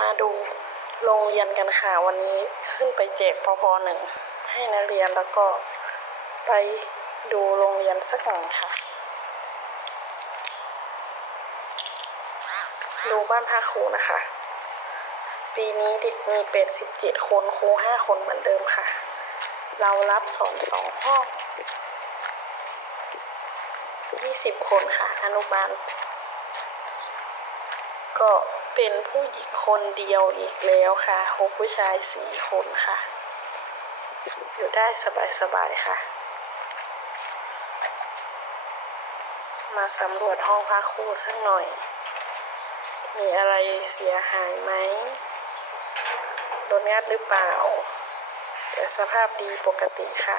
มาดูโรงเรียนกันค่ะวันนี้ขึ้นไปแจกพพหนึ่งให้นักเรียนแล้วก็ไปดูโรงเรียนสักหน่อยค่ะ ดูบ้านพักครูนะคะ ปีนี้เด็กมีเป็ดสิบเจ็ดคนครูห้าคนเหมือนเดิมค่ะ เรารับสอนสองห้องยี่สิบคนค่ะ อนุบาล ก็เป็นผู้หญิงคนเดียวอีกแล้วค่ะครูผู้ชายสี่คนค่ะ อยู่ได้สบายๆค่ะ มาสำรวจห้องพักครูสักหน่อย มีอะไรเสียหายไหมโดนงัดหรือเปล่า แต่สภาพดีปกติค่ะ